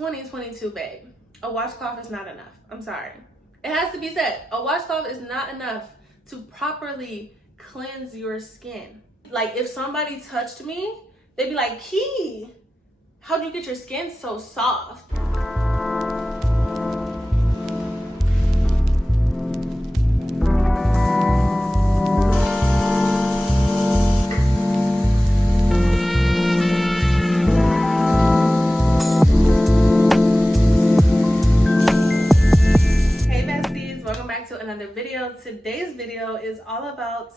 2022, babe. A washcloth is not enough. I'm sorry. It has to be said. A washcloth is not enough to properly cleanse your skin. Like, if somebody touched me, they'd be like, Key, how'd you get your skin so soft? Another video. Today's video is all about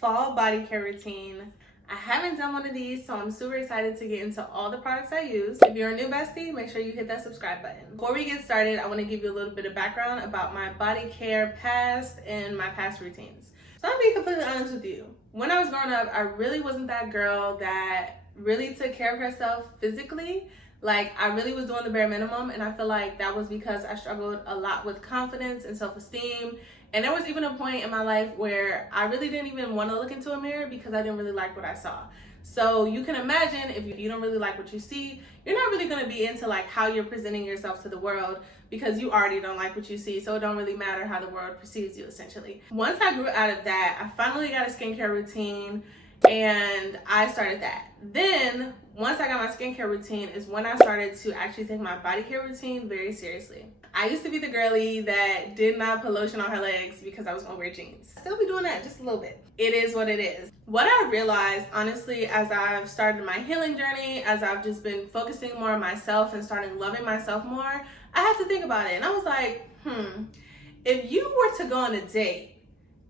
fall body care routine. I haven't done one of these, so I'm super excited to get into all the products I use. If you're a new bestie, make sure you hit that subscribe button. Before we get started, I want to give you a little bit of background about my body care past and my past routines. So I'll be completely honest with you. When I was growing up, I really wasn't that girl that really took care of herself physically. Like, I really was doing the bare minimum, and I feel like that was because I struggled a lot with confidence and self-esteem. And there was even a point in my life where I really didn't even want to look into a mirror because I didn't really like what I saw. So you can imagine if you don't really like what you see, you're not really going to be into like how you're presenting yourself to the world because you already don't like what you see. So it don't really matter how the world perceives you, essentially. Once I grew out of that, I finally got a skincare routine and I started that. Then once I got my skincare routine is when I started to actually take my body care routine very seriously. I used to be the girly that did not put lotion on her legs because I was gonna wear jeans. Still be doing that just a little bit. It is what it is. What I realized, honestly, as I've started my healing journey, as I've just been focusing more on myself and starting loving myself more, I had to think about it. And I was like, if you were to go on a date,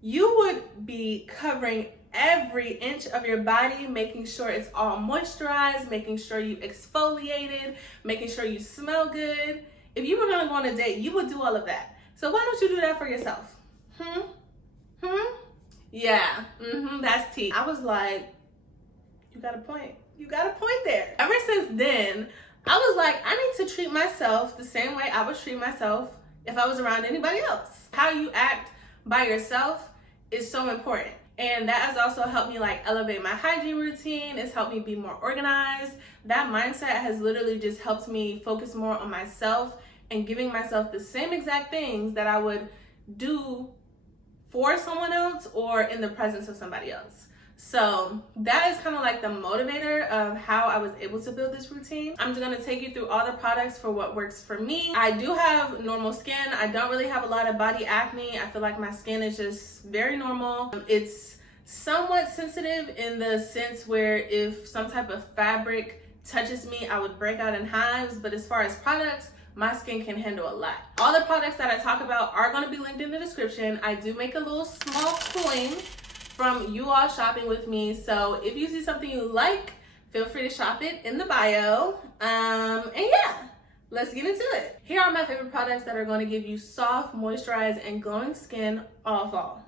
you would be covering every inch of your body, making sure it's all moisturized, making sure you exfoliated, making sure you smell good. If you were gonna go on a date, you would do all of that. So why don't you do that for yourself? Yeah, that's tea. I was like, you got a point. You got a point there. Ever since then, I was like, I need to treat myself the same way I would treat myself if I was around anybody else. How you act by yourself is so important. And that has also helped me like elevate my hygiene routine. It's helped me be more organized. That mindset has literally just helped me focus more on myself and giving myself the same exact things that I would do for someone else or in the presence of somebody else. So that is kind of like the motivator of how I was able to build this routine. I'm just going to take you through all the products for what works for me. I do have normal skin. I don't really have a lot of body acne. I feel like my skin is just very normal. It's somewhat sensitive in the sense where if some type of fabric touches me, I would break out in hives. But as far as products, my skin can handle a lot. All the products that I talk about are going to be linked in the description. I do make a little small coin from you all shopping with me. So if you see something you like, feel free to shop it in the bio. And yeah, let's get into it. Here are my favorite products that are going to give you soft, moisturized, and glowing skin all fall.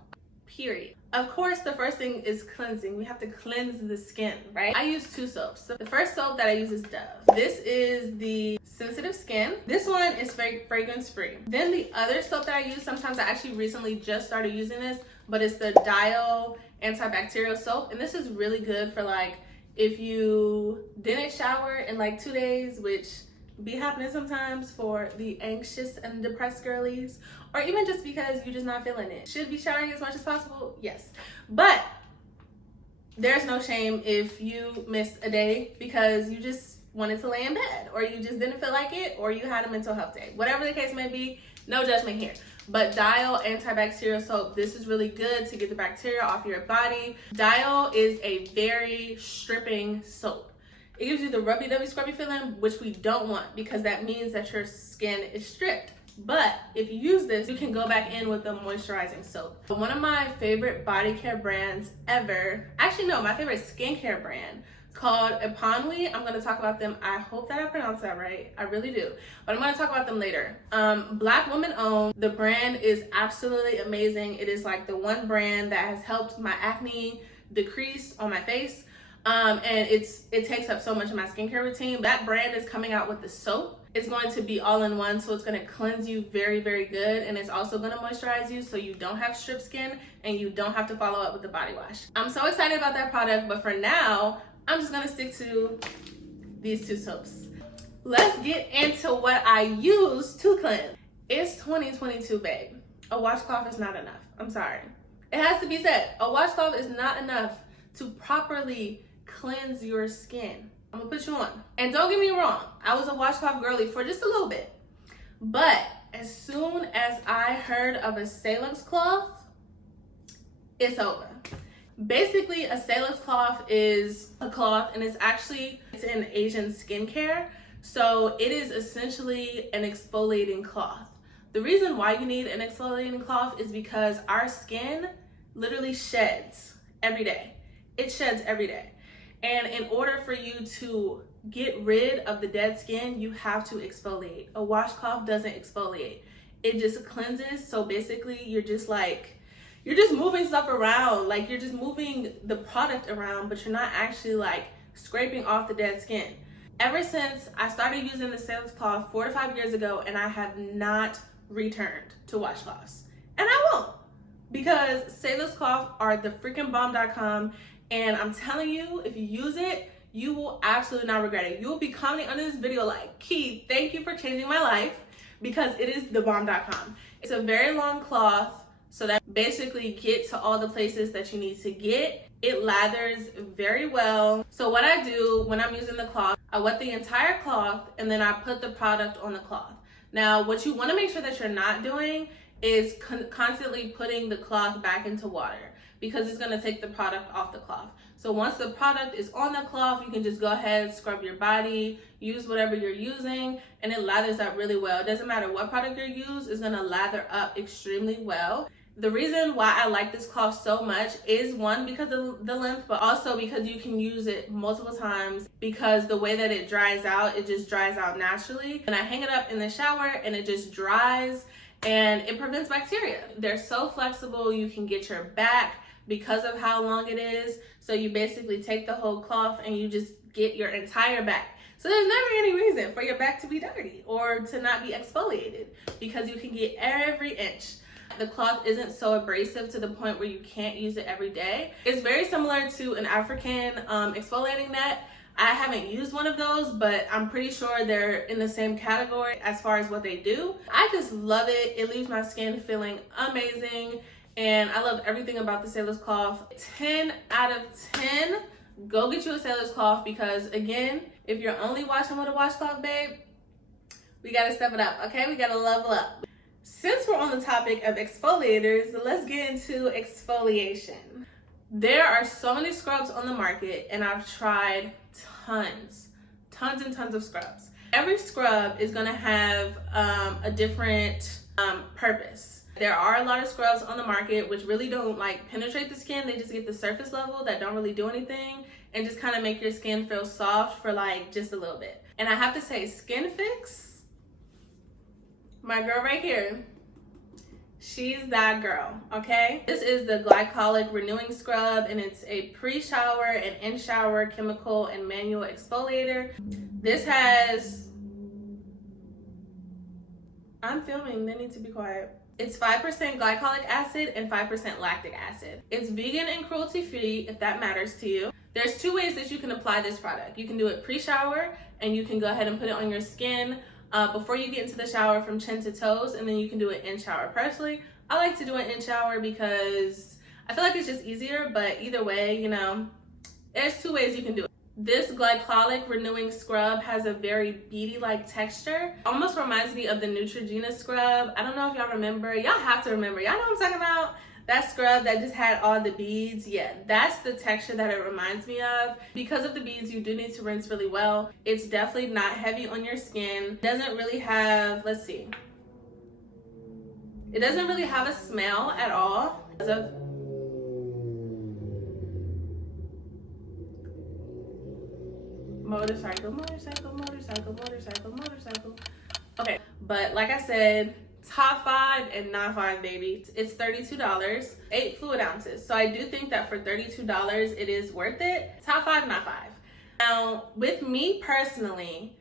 Period. Of course, the first thing is cleansing. We have to cleanse the skin, right? I use two soaps. The first soap that I use is Dove. This is the sensitive skin. This one is fragrance free. Then the other soap that I use, sometimes I actually recently just started using this, but it's the Dial antibacterial soap. And this is really good for like, if you didn't shower in like 2 days, which be happening sometimes for the anxious and depressed girlies, or even just because you're just not feeling it. Should be showering as much as possible, yes. But there's no shame if you missed a day because you just wanted to lay in bed, or you just didn't feel like it, or you had a mental health day. Whatever the case may be, no judgment here. But Dial antibacterial soap, this is really good to get the bacteria off your body. Dial is a very stripping soap. It gives you the rubby-dubby scrubby feeling, which we don't want because that means that your skin is stripped. But if you use this, you can go back in with the moisturizing soap. One of my favorite body care brands ever, actually no, my favorite skincare brand, called Eponwy. I'm going to talk about them. I hope that I pronounced that right. I really do. But I'm going to talk about them later. Black woman owned. The brand is absolutely amazing. It is like the one brand that has helped my acne decrease on my face. And it takes up so much of my skincare routine. That brand is coming out with the soap. It's going to be all in one, so it's going to cleanse you very, very good. And it's also going to moisturize you so you don't have stripped skin and you don't have to follow up with the body wash. I'm so excited about that product, but for now, I'm just going to stick to these two soaps. let's get into what I use to cleanse. It's 2022, babe. A washcloth is not enough. I'm sorry. It has to be said. A washcloth is not enough to properly cleanse your skin. I'm gonna put you on. And don't get me wrong, I was a washcloth girly for just a little bit. But as soon as I heard of a Salix cloth, it's over. Basically, a Salix cloth is a cloth, and it's in Asian skincare. So it is essentially an exfoliating cloth. The reason why you need an exfoliating cloth is because our skin literally sheds every day. It sheds every day. And in order for you to get rid of the dead skin, you have to exfoliate. A washcloth doesn't exfoliate. It just cleanses. So basically, you're just moving stuff around. Like, you're just moving the product around, but you're not actually like scraping off the dead skin. Ever since I started using the Salix cloth 4 to 5 years ago, and I have not returned to washcloths. And I won't, because Salix cloth are the freaking bomb.com. And I'm telling you, if you use it, you will absolutely not regret it. You will be commenting under this video like, Key, thank you for changing my life, because it is the bomb.com. It's a very long cloth, so that basically get to all the places that you need to get. It lathers very well. So what I do when I'm using the cloth, I wet the entire cloth and then I put the product on the cloth. Now, what you want to make sure that you're not doing is constantly putting the cloth back into water, because it's going to take the product off the cloth. So once the product is on the cloth, you can just go ahead, scrub your body, use whatever you're using, and it lathers up really well. It doesn't matter what product you use, it's going to lather up extremely well. The reason why I like this cloth so much is, one, because of the length, but also because you can use it multiple times, because the way that it dries out, it just dries out naturally. And I hang it up in the shower and it just dries, and it prevents bacteria. They're so flexible, you can get your back because of how long it is. So you basically take the whole cloth and you just get your entire back. So there's never any reason for your back to be dirty or to not be exfoliated, because you can get every inch. The cloth isn't so abrasive to the point where you can't use it every day. It's very similar to an African exfoliating net. I haven't used one of those, but I'm pretty sure they're in the same category as far as what they do. I just love it. It leaves my skin feeling amazing, and I love everything about the Salix cloth. 10 out of 10. Go get you a Salix cloth, because again, if you're only washing with a washcloth, babe, we gotta step it up, okay? We gotta level up. Since we're on the topic of exfoliators, let's get into exfoliation. There are so many scrubs on the market, and I've tried tons and tons of scrubs. Every scrub is gonna have a different purpose. There are a lot of scrubs on the market which really don't like penetrate the skin. They just get the surface level that don't really do anything and just kind of make your skin feel soft for like just a little bit. And I have to say, Skin Fix, my girl right here, she's that girl, okay? This is the Glycolic Renewing Scrub, and it's a pre-shower and in-shower chemical and manual exfoliator. This has, I'm filming, they need to be quiet. It's 5% glycolic acid and 5% lactic acid. It's vegan and cruelty-free, if that matters to you. There's 2 ways that you can apply this product. You can do it pre-shower, and you can go ahead and put it on your skin before you get into the shower from chin to toes, and then you can do it in shower. Personally, I like to do it in shower because I feel like it's just easier, but either way, you know, there's 2 ways you can do it. This Glycolic Renewing Scrub has a very beady-like texture. Almost reminds me of the Neutrogena scrub. I don't know if y'all remember. Y'all have to remember. Y'all know what I'm talking about? That scrub that just had all the beads. Yeah, that's the texture that it reminds me of. Because of the beads, you do need to rinse really well. It's definitely not heavy on your skin. Doesn't really have, let's see. It doesn't really have a smell at all. Motorcycle. Okay, but like I said, top 5 and not 5, baby. It's $32, 8 fluid ounces. So I do think that for $32, it is worth it. Top 5, not 5. Now, with me personally,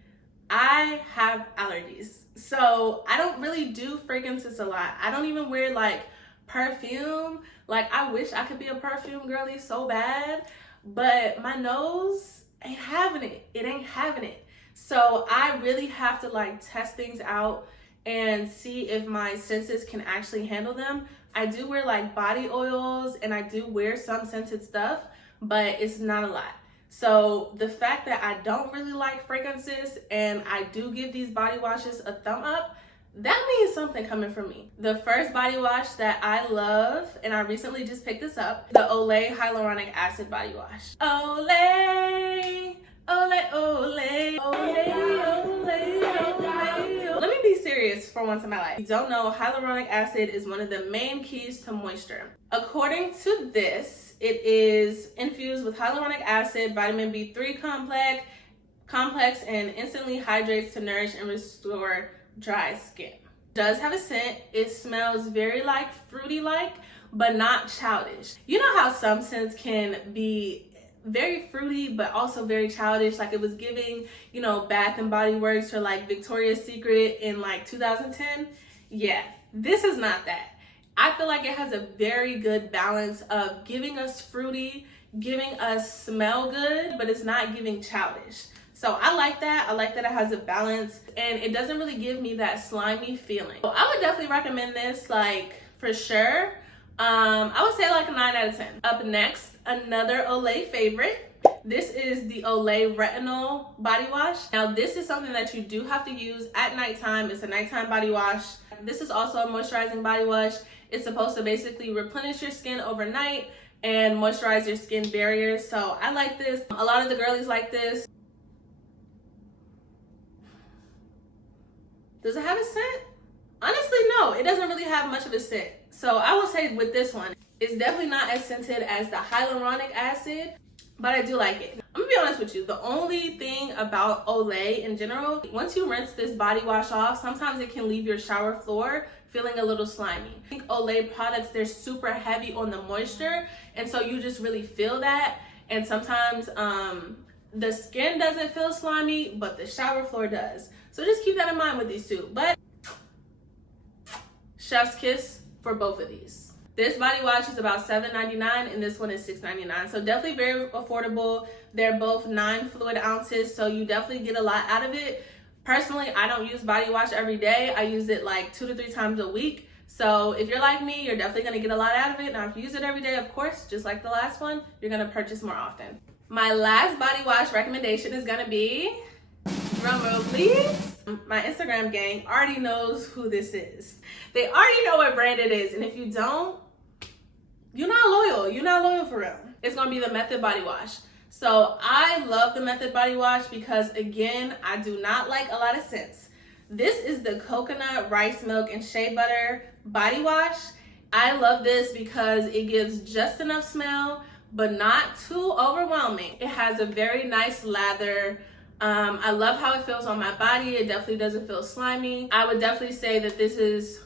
I have allergies. So I don't really do fragrances a lot. I don't even wear like perfume. Like, I wish I could be a perfume girly so bad, but my nose ain't having it. It ain't having it. So I really have to like test things out and see if my senses can actually handle them. I do wear like body oils and I do wear some scented stuff, but it's not a lot. So the fact that I don't really like fragrances and I do give these body washes a thumb up, that means something coming from me. The first body wash that I love, and I recently just picked this up, the Olay Hyaluronic Acid Body Wash. Olay, Olay, Olay, Olay, Olay, Olay. Let me be serious for once in my life. If you don't know, hyaluronic acid is one of the main keys to moisture. According to this, it is infused with hyaluronic acid, vitamin B3 complex, and instantly hydrates to nourish and restore dry skin. It does have a scent. It smells very like fruity like, but not childish. You know how some scents can be very fruity but also very childish, like it was giving, you know, Bath and Body Works or like Victoria's Secret in like 2010. Yeah, this is not that. I feel like it has a very good balance of giving us fruity, giving us smell good, but it's not giving childish. So I like that. I like that it has a balance and it doesn't really give me that slimy feeling. So I would definitely recommend this, like, for sure. I would say like a 9 out of 10. Up next, another Olay favorite. This is the Olay Retinol Body Wash. Now this is something that you do have to use at nighttime. It's a nighttime body wash. This is also a moisturizing body wash. It's supposed to basically replenish your skin overnight and moisturize your skin barriers. So I like this. A lot of the girlies like this. Does it have a scent? Honestly, no, it doesn't really have much of a scent. So I will say with this one, it's definitely not as scented as the hyaluronic acid, but I do like it. I'm gonna be honest with you, the only thing about Olay in general, once you rinse this body wash off, sometimes it can leave your shower floor feeling a little slimy. I think Olay products, they're super heavy on the moisture, and so you just really feel that. And sometimes the skin doesn't feel slimy, but the shower floor does. So just keep that in mind with these two. But chef's kiss for both of these. This body wash is about $7.99 and this one is $6.99. So definitely very affordable. They're both 9 fluid ounces, so you definitely get a lot out of it. Personally, I don't use body wash every day. I use it like 2 to 3 times a week. So if you're like me, you're definitely gonna get a lot out of it. Now if you use it every day, of course, just like the last one, you're gonna purchase more often. My last body wash recommendation is gonna be, drum roll please. My Instagram gang already knows who this is. They already know what brand it is, and if you don't, you're not loyal. You're not loyal for real. It's gonna be the Method Body Wash. So I love the Method Body Wash because, again, I do not like a lot of scents. This is the Coconut, Rice Milk, and Shea Butter Body Wash. I love this because it gives just enough smell, but not too overwhelming. It has a very nice lather. I love how it feels on my body. It definitely doesn't feel slimy. I would definitely say that this is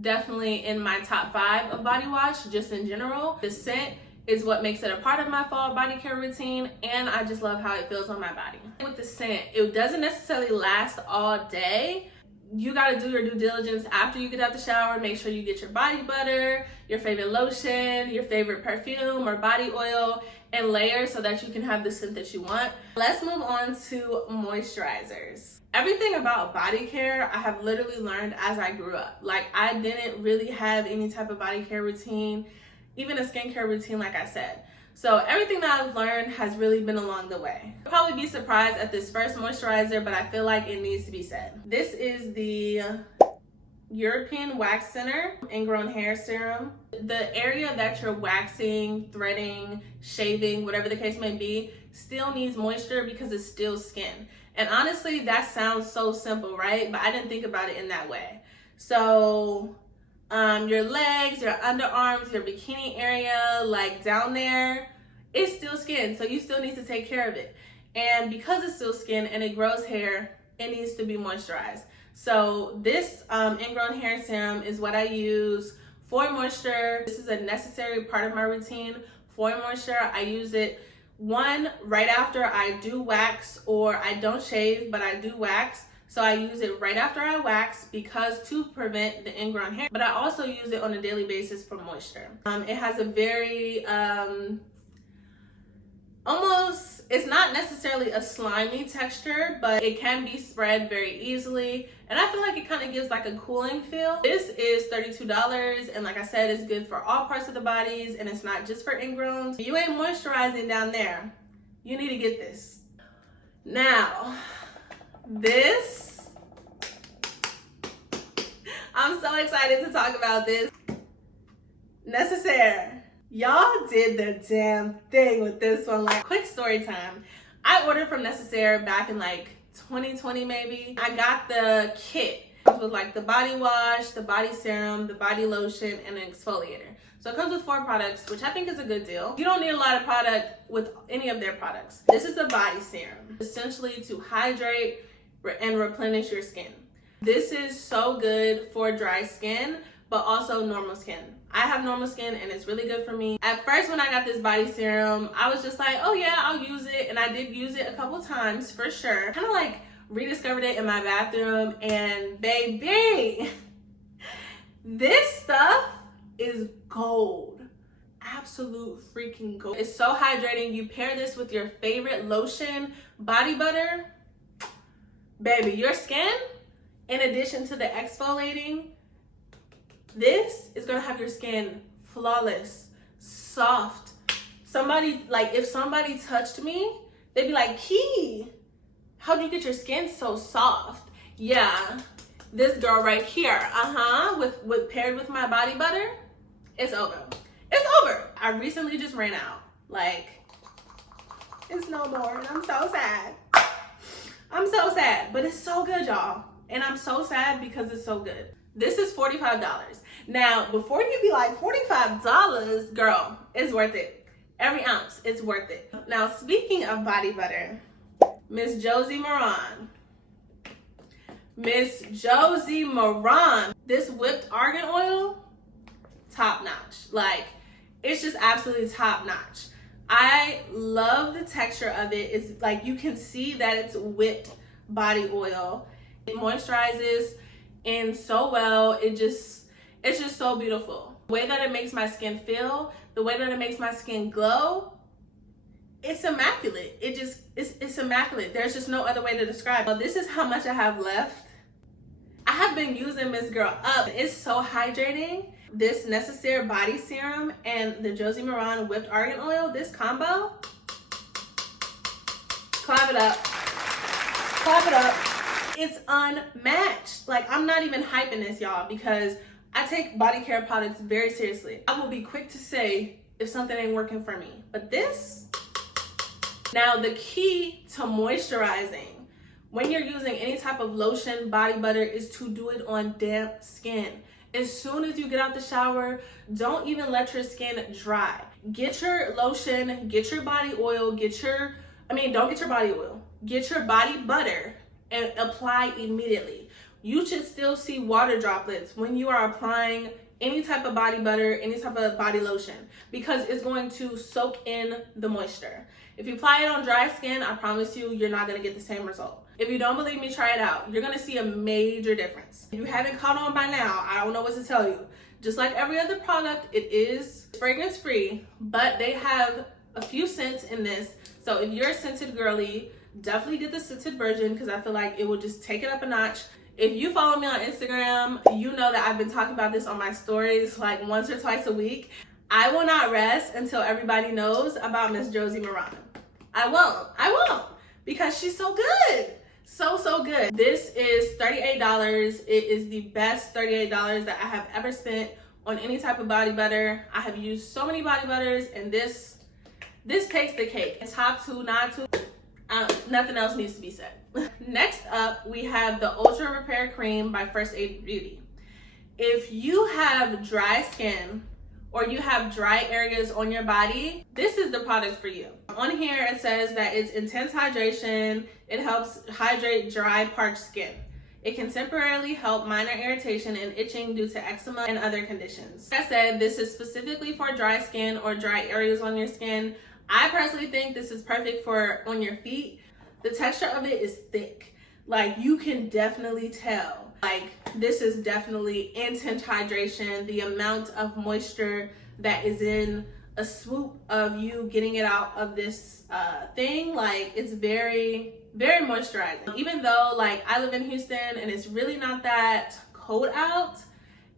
definitely in my top 5 of body wash, just in general. The scent is what makes it a part of my fall body care routine, and I just love how it feels on my body. With the scent, it doesn't necessarily last all day. You gotta do your due diligence after you get out the shower. Make sure you get your body butter, your favorite lotion, your favorite perfume or body oil, and layer so that you can have the scent that you want. Let's move on to moisturizers. Everything about body care, I have literally learned as I grew up. Like, I didn't really have any type of body care routine, even a skincare routine, like I said. So everything that I've learned has really been along the way. You'll probably be surprised at this first moisturizer, but I feel like it needs to be said. This is the European Wax Center Ingrown Hair Serum. The area that you're waxing, threading, shaving, whatever the case may be, still needs moisture because it's still skin. And honestly, that sounds so simple, right? But I didn't think about it in that way. So your legs, your underarms, your bikini area, like down there, it's still skin. So you still need to take care of it. And because it's still skin and it grows hair, it needs to be moisturized. So this Ingrown Hair Serum is what I use for moisture. This is a necessary part of my routine for moisture. I use it right after I do wax, or I don't shave, but I do wax. So I use it right after I wax because to prevent the ingrown hair, but I also use it on a daily basis for moisture. It has a very, almost It's not necessarily a slimy texture, but it can be spread very easily. And I feel like it kind of gives like a cooling feel. This is $32. And like I said, it's good for all parts of the bodies. And it's not just for ingrowns. If you ain't moisturizing down there, you need to get this. Now, this, I'm so excited to talk about this. Necessaire. Y'all did the damn thing with this one. Like, quick story time. I ordered from Necessaire back in like 2020 maybe. I got the kit with like the body wash, the body serum, the body lotion, and an exfoliator. So it comes with 4 products, which I think is a good deal. You don't need a lot of product with any of their products. This is the body serum, essentially to hydrate and replenish your skin. This is so good for dry skin, but also normal skin. I have normal skin and it's really good for me. At first when I got this body serum, I was just like, oh yeah, I'll use it. And I did use it a couple times for sure. Kind of like rediscovered it in my bathroom, and baby, this stuff is gold. Absolute freaking gold. It's so hydrating. You pair this with your favorite lotion, body butter. Baby, your skin, in addition to the exfoliating, this is gonna have your skin flawless, soft. Somebody, like if somebody touched me, they'd be like, Key, how'd you get your skin so soft? Yeah, this girl right here, with paired with my body butter, it's over. It's over. I recently just ran out. Like, it's no more, and I'm so sad. I'm so sad, but it's so good, y'all. And I'm so sad because it's so good. This is $45. Now, before you be like, $45, girl, it's worth it. Every ounce, it's worth it. Now, speaking of body butter, Miss Josie Moran. Miss Josie Moran. This whipped argan oil, top notch. Like, it's just absolutely top notch. I love the texture of it. It's like, you can see that it's whipped body oil. It moisturizes in so well. It's just so beautiful. The way that it makes my skin feel, the way that it makes my skin glow, it's immaculate. It's immaculate. There's just no other way to describe it. Well, this is how much I have left. I have been using this girl up. It's so hydrating. This Necessaire body serum and the Josie Moran whipped argan oil, this combo, clap it up. Clap it up. It's unmatched. Like, I'm not even hyping this, y'all, because I take body care products very seriously. I will be quick to say if something ain't working for me. But this, now the key to moisturizing when you're using any type of lotion, body butter, is to do it on damp skin. As soon as you get out the shower, don't even let your skin dry. Get your lotion, get your body oil, don't get your body oil. Get your body butter and apply immediately. You should still see water droplets when you are applying any type of body butter, any type of body lotion, because it's going to soak in the moisture. If you apply it on dry skin, I promise you, you're not gonna get the same result. If you don't believe me, try it out. You're gonna see a major difference. If you haven't caught on by now, I don't know what to tell you. Just like every other product, it is fragrance free, but they have a few scents in this. So if you're a scented girly, definitely get the scented version, because I feel like it will just take it up a notch. If you follow me on Instagram, you know that I've been talking about this on my stories like once or twice a week. I will not rest until everybody knows about Miss Josie Moran. I won't, because she's so good. So good. This is $38. It is the best $38 that I have ever spent on any type of body butter. I have used so many body butters, and this takes the cake. It's top two, not two. Nothing else needs to be said. Next up, we have the Ultra Repair Cream by First Aid Beauty. If you have dry skin or you have dry areas on your body, this is the product for you. On here, it says that it's intense hydration. It helps hydrate dry, parched skin. It can temporarily help minor irritation and itching due to eczema and other conditions. Like I said, this is specifically for dry skin or dry areas on your skin. I personally think this is perfect for on your feet. The texture of it is thick. Like, you can definitely tell. Like, this is definitely intense hydration. The amount of moisture that is in a swoop of you getting it out of this thing. Like, it's very, very moisturizing. Even though like I live in Houston and it's really not that cold out,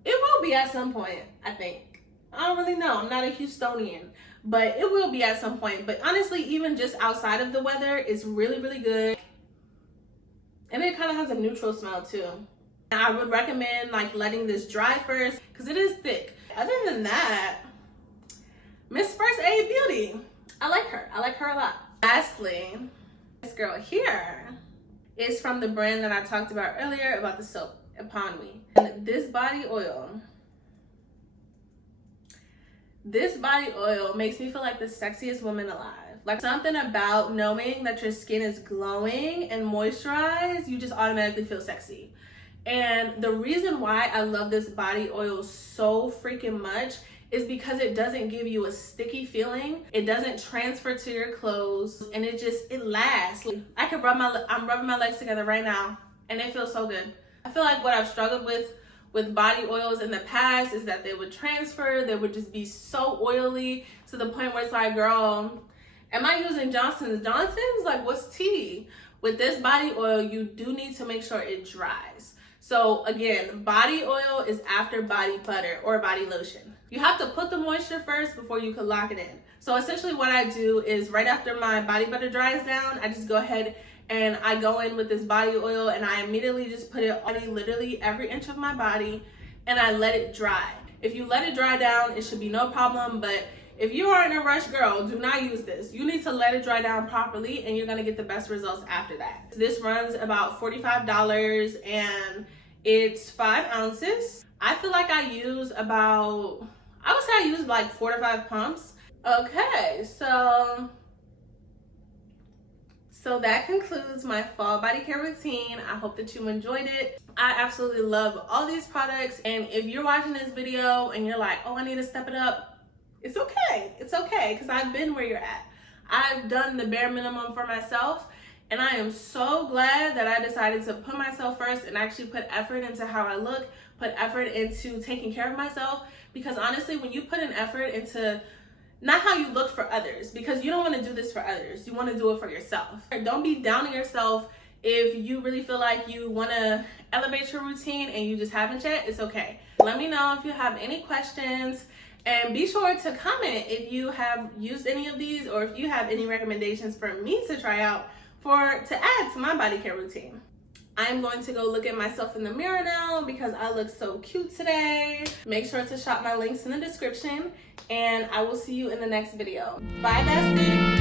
it will be at some point, I think. I don't really know, I'm not a Houstonian, but it will be at some point. But honestly, even just outside of the weather, it's really, really good. And it kind of has a neutral smell too. I would recommend like letting this dry first because it is thick. Other than that, Miss First Aid Beauty, I like her a lot. Lastly, this girl here is from the brand that I talked about earlier about the soap, Upon Me. And this body oil makes me feel like the sexiest woman alive. Like, something about knowing that your skin is glowing and moisturized, you just automatically feel sexy. And the reason why I love this body oil so freaking much is because it doesn't give you a sticky feeling. It doesn't transfer to your clothes, and it lasts. I could I'm rubbing my legs together right now and it feels so good. I feel like what I've struggled with body oils in the past is that they would transfer, they would just be so oily to the point where it's like, girl, am I using Johnson's? Like, what's tea? With this body oil, you do need to make sure it dries. So again, body oil is after body butter or body lotion. You have to put the moisture first before you can lock it in. So essentially what I do is right after my body butter dries down, I just go ahead and I go in with this body oil and I immediately just put it on literally every inch of my body and I let it dry. If you let it dry down, it should be no problem. But if you are in a rush, girl, do not use this. You need to let it dry down properly and you're gonna get the best results after that. This runs about $45 and it's 5 ounces. I feel like I use about, I would say I use like 4 to 5 pumps. Okay, so that concludes my fall body care routine. I hope that you enjoyed it. I absolutely love all these products. And if you're watching this video and you're like, oh, I need to step it up, it's okay. It's okay, because I've been where you're at. I've done the bare minimum for myself. And I am so glad that I decided to put myself first and actually put effort into how I look, put effort into taking care of myself. Because honestly, when you put an effort into not how you look for others, because you don't want to do this for others, you want to do it for yourself. Don't be down on yourself if you really feel like you want to elevate your routine and you just haven't yet. It's okay. Let me know if you have any questions, and be sure to comment if you have used any of these or if you have any recommendations for me to try out to add to my body care routine. I'm going to go look at myself in the mirror now because I look so cute today. Make sure to shop my links in the description and I will see you in the next video. Bye, besties.